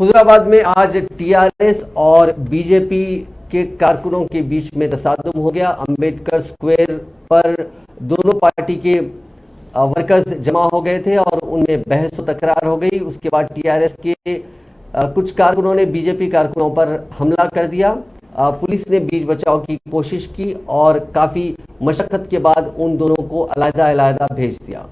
हुजूराबाद में आज टीआरएस और बीजेपी के कारकुनों के बीच में तसादुम हो गया। अंबेडकर स्क्वायर पर दोनों पार्टी के वर्कर्स जमा हो गए थे और उनमें बहस और तकरार हो गई। उसके बाद टीआरएस के कुछ कारकुनों ने बीजेपी कारकुनों पर हमला कर दिया। पुलिस ने बीच बचाव की कोशिश की और काफ़ी मशक्क़त के बाद उन दोनों को अलग-अलग भेज दिया।